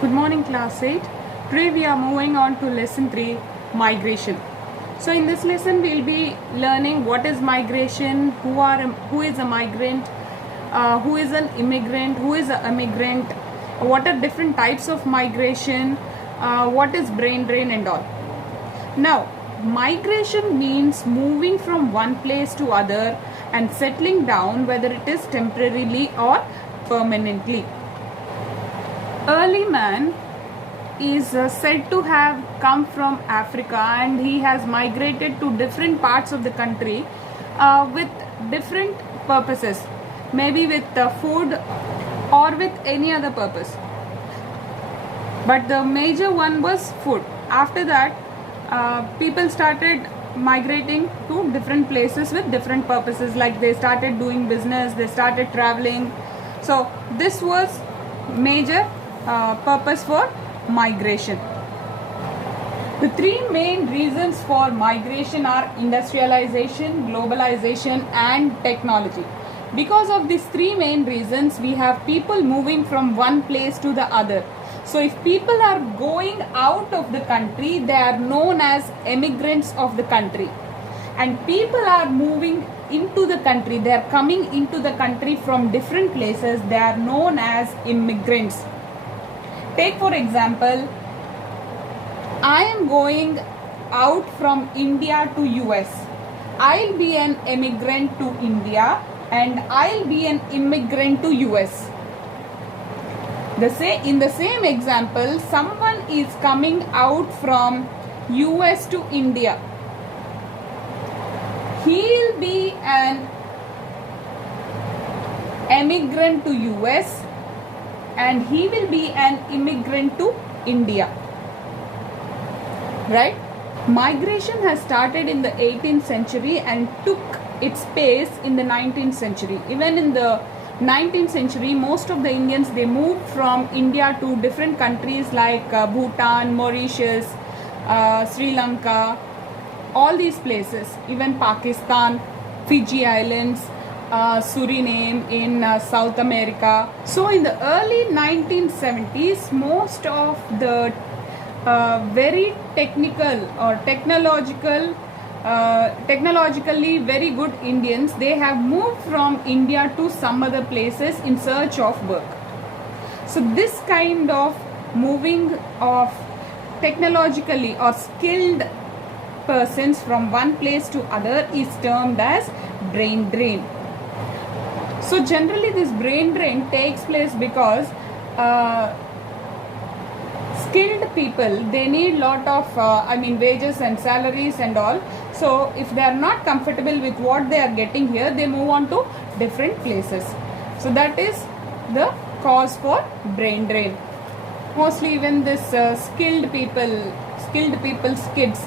Good morning, class 8. Today we are moving on to lesson 3, migration. So in this lesson we'll be learning what is migration, who is a migrant, who is an immigrant, who is an immigrant, what are different types of migration, what is brain drain and all. Now, migration means moving from one place to other and settling down, whether it is temporarily or permanently. Early man is said to have come from Africa, and he has migrated to different parts of the country with different purposes, maybe with food or with any other purpose. But the major one was food. After that, people started migrating to different places with different purposes, like they started doing business, they started traveling. So this was major purpose for migration. The three main reasons for migration are industrialization, globalization and technology. Because of these three main reasons, we have people moving from one place to the other. So if people are going out of the country, they are known as emigrants of the country. And people are moving into the country, they are coming into the country from different places, they are known as immigrants. Take for example, I am going out from India to US. I'll be an immigrant to India and I'll be an immigrant to US. In the same example, someone is coming out from US to India. He'll be an immigrant to US and he will be an immigrant to India. Right? Migration has started in the 18th century and took its pace in the 19th century. Even in the 19th century, most of the Indians, they moved from India to different countries like Bhutan, Mauritius, Sri Lanka, all these places, even Pakistan, Fiji Islands, Suriname in South America. So in the early 1970s, most of the very technical or technologically very good Indians, they have moved from India to some other places in search of work. So this kind of moving of technologically or skilled persons from one place to other is termed as brain drain. So generally this brain drain takes place because skilled people, they need lot of wages and salaries and all. So if they are not comfortable with what they are getting here, they move on to different places. So that is the cause for brain drain. Mostly even this skilled people's kids,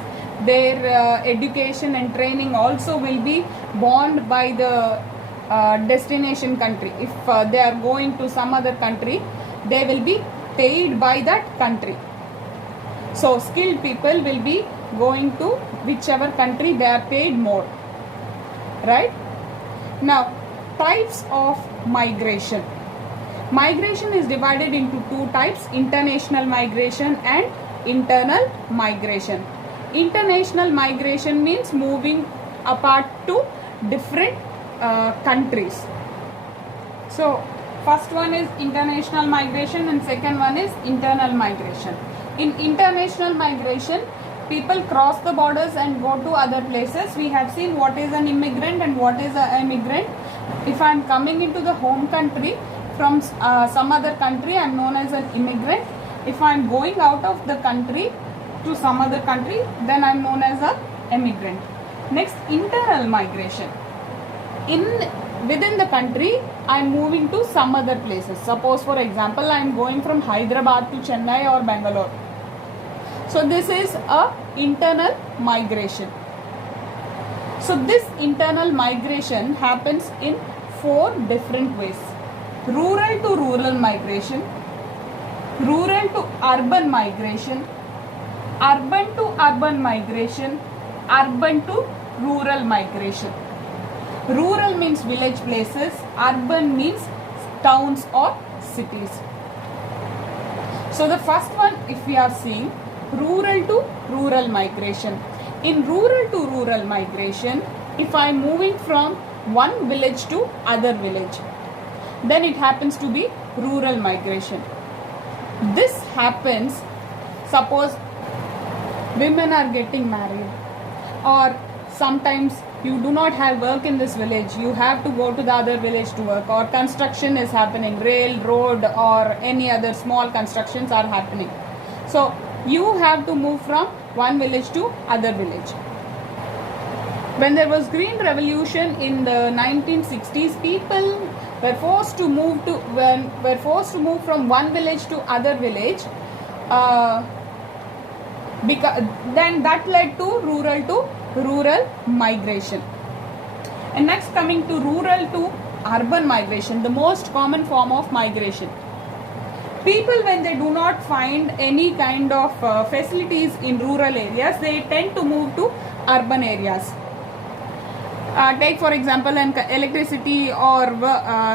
their education and training also will be borne by the destination country. If they are going to some other country, they will be paid by that country. So skilled people will be going to whichever country they are paid more. Right? Now, types of migration. Migration is divided into two types: international migration and internal migration. International migration means moving apart to different countries. So first one is international migration and second one is internal migration. In international migration, people cross the borders and go to other places. We have seen what is an immigrant and what is an immigrant. If I am coming into the home country from some other country, I am known as an immigrant. If I am going out of the country to some other country, then I am known as an immigrant. Next, internal migration. Within the country, I am moving to some other places. Suppose for example, I am going from Hyderabad to Chennai or Bangalore. So this is a internal migration. So this internal migration happens in four different ways: rural to rural migration, rural to urban migration, urban to urban migration, urban to rural migration. Rural means village places, urban means towns or cities. So the first one, if we are seeing rural to rural migration. In rural to rural migration, if I am moving from one village to other village, then it happens to be rural migration. This happens, suppose women are getting married, or sometimes you do not have work in this village, you have to go to the other village to work, or construction is happening, rail, road, or any other small constructions are happening. So you have to move from one village to other village. When there was green revolution in the 1960s, people were forced to move from one village to other village, then that led to rural migration. And next, coming to rural to urban migration, the most common form of migration. People, when they do not find any kind of facilities in rural areas, they tend to move to urban areas. Take for example, an electricity or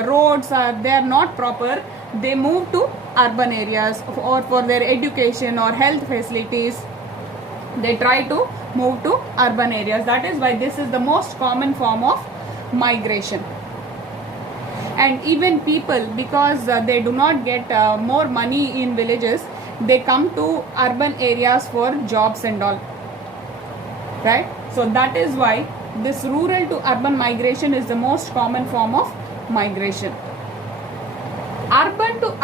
roads they are not proper, they move to urban areas, or for their education or health facilities they try to move to urban areas. That is why this is the most common form of migration. And even people, because they do not get more money in villages, they come to urban areas for jobs and all, right? So that is why this rural to urban migration is the most common form of migration. Urban to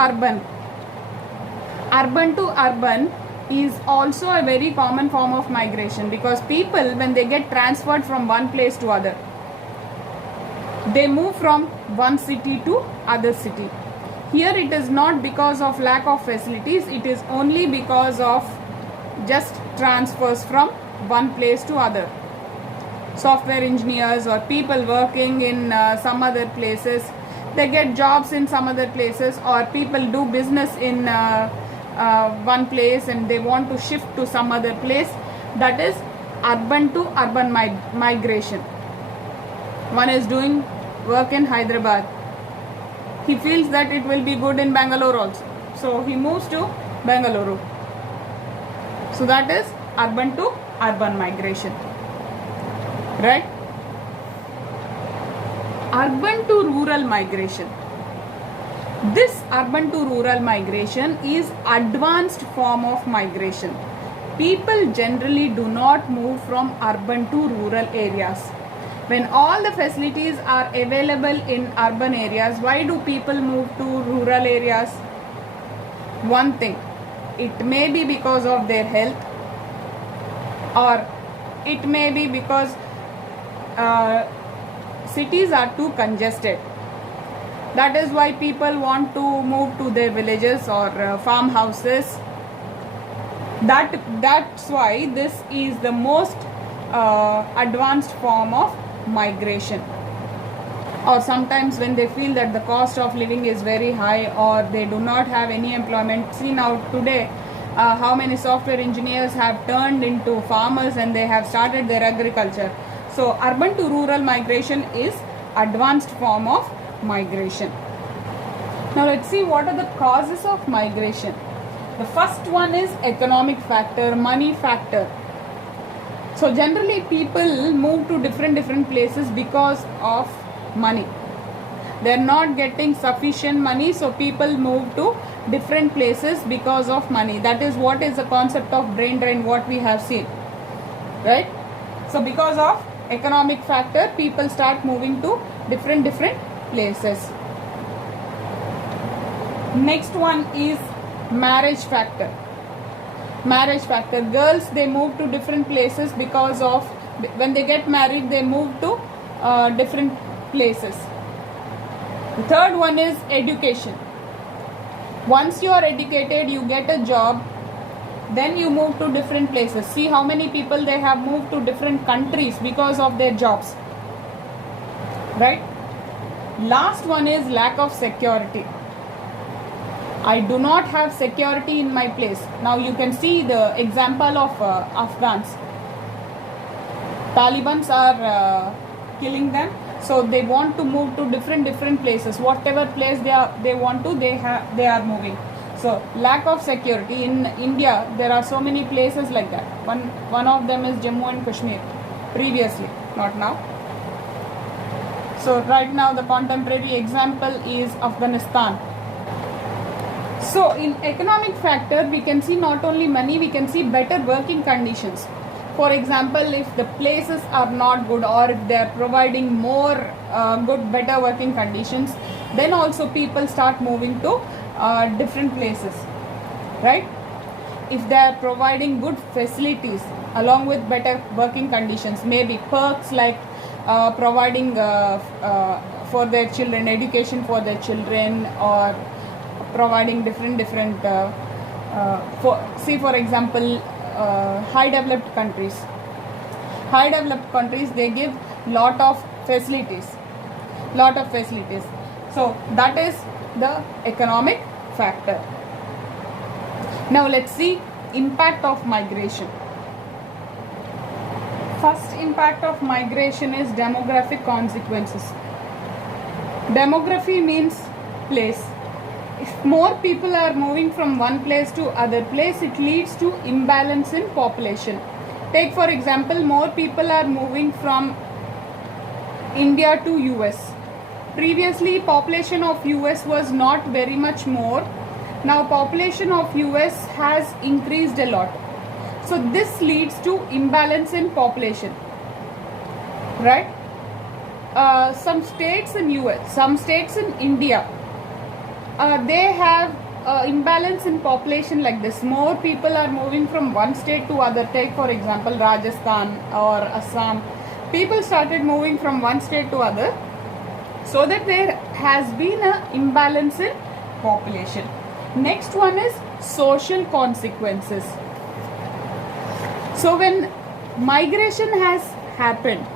urban is also a very common form of migration, because people, when they get transferred from one place to other, they move from one city to other city. Here it is not because of lack of facilities, it is only because of just transfers from one place to other. Software engineers or people working in some other places, they get jobs in some other places, or people do business in one place and they want to shift to some other place. That is urban to urban migration. One is doing work in Hyderabad, he feels that it will be good in Bangalore also, so he moves to Bangalore. So that is urban to urban migration, right? Urban to rural migration. This urban to rural migration is advanced form of migration. People generally do not move from urban to rural areas. When all the facilities are available in urban areas, why do people move to rural areas? One thing, it may be because of their health, or it may be because cities are too congested. That is why people want to move to their villages or farmhouses. That's why this is the most advanced form of migration. Or sometimes when they feel that the cost of living is very high, or they do not have any employment. See now today how many software engineers have turned into farmers and they have started their agriculture. So urban to rural migration is advanced form of migration. Now let's see what are the causes of migration. The first one is economic factor, money factor. So generally people move to different places because of money. They are not getting sufficient money, so people move to different places because of money. That is what is the concept of brain drain, what we have seen, right? So because of economic factor, people start moving to different places. Next one is marriage factor. Marriage factor, girls, they move to different places because of, when they get married, they move to different places. The third one is education. Once you are educated, you get a job, then you move to different places. See how many people they have moved to different countries because of their jobs, right? Last one is lack of security. I do not have security in my place. Now you can see the example of Afghans. Taliban are killing them, so they want to move to different places. Whatever place they want to, they are moving. So lack of security in India, there are so many places like that. One of them is Jammu and Kashmir, previously, not now. So right now the contemporary example is Afghanistan. So in economic factor, we can see not only money, we can see better working conditions. For example, if the places are not good, or if they are providing more better working conditions, then also people start moving to different places, right? If they are providing good facilities along with better working conditions, maybe perks like providing for their children, education for their children, or providing different for example, high developed countries, they give lot of facilities. So that is the economic factor. Now let's see impact of migration. First impact of migration is demographic consequences. Demography means place. If more people are moving from one place to other place, it leads to imbalance in population. Take for example, more people are moving from India to US. Previously, population of US was not very much more. Now population of US has increased a lot. So this leads to imbalance in population, right? Some states in US, some states in India, they have imbalance in population like this. More people are moving from one state to other. Take for example Rajasthan or Assam. People started moving from one state to other, so that there has been an imbalance in population. Next one is social consequences. So when migration has happened,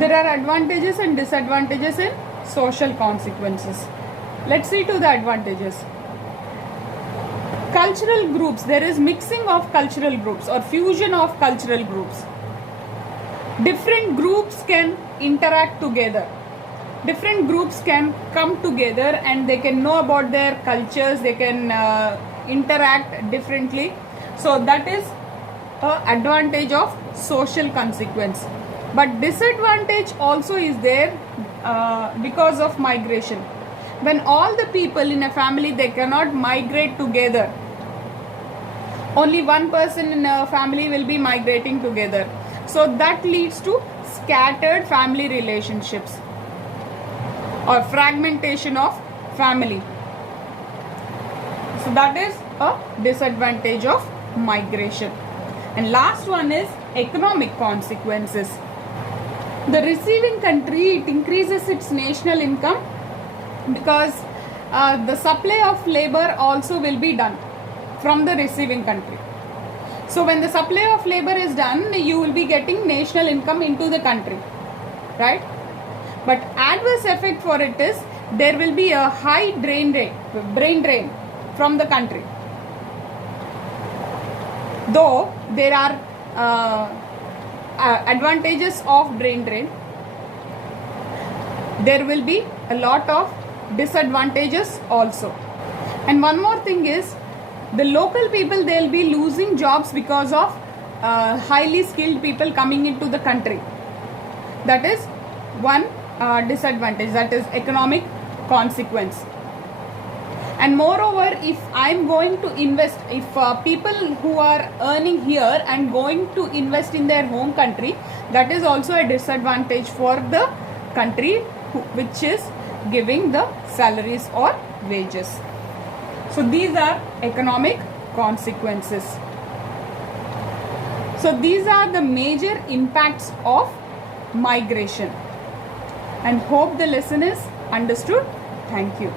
there are advantages and disadvantages in social consequences. Let's see to the advantages. Cultural groups, there is mixing of cultural groups or fusion of cultural groups. Different groups can interact together. Different groups can come together and they can know about their cultures, they can interact differently. So that is an advantage of social consequence. But disadvantage also is there because of migration. When all the people in a family, they cannot migrate together. Only one person in a family will be migrating together. So that leads to scattered family relationships or fragmentation of family. So that is a disadvantage of migration. And last one is economic consequences. The receiving country, it increases its national income because the supply of labor also will be done from the receiving country. So when the supply of labor is done, you will be getting national income into the country, right? But adverse effect for it is there will be a high brain drain from the country. Though there are advantages of brain drain, there will be a lot of disadvantages also. And one more thing is, the local people, they will be losing jobs because of highly skilled people coming into the country. That is one disadvantage, that is economic consequence. And moreover, if I am going to invest, if people who are earning here and going to invest in their home country, that is also a disadvantage for the country which is giving the salaries or wages. So these are economic consequences. So these are the major impacts of migration. And hope the lesson is understood. Thank you.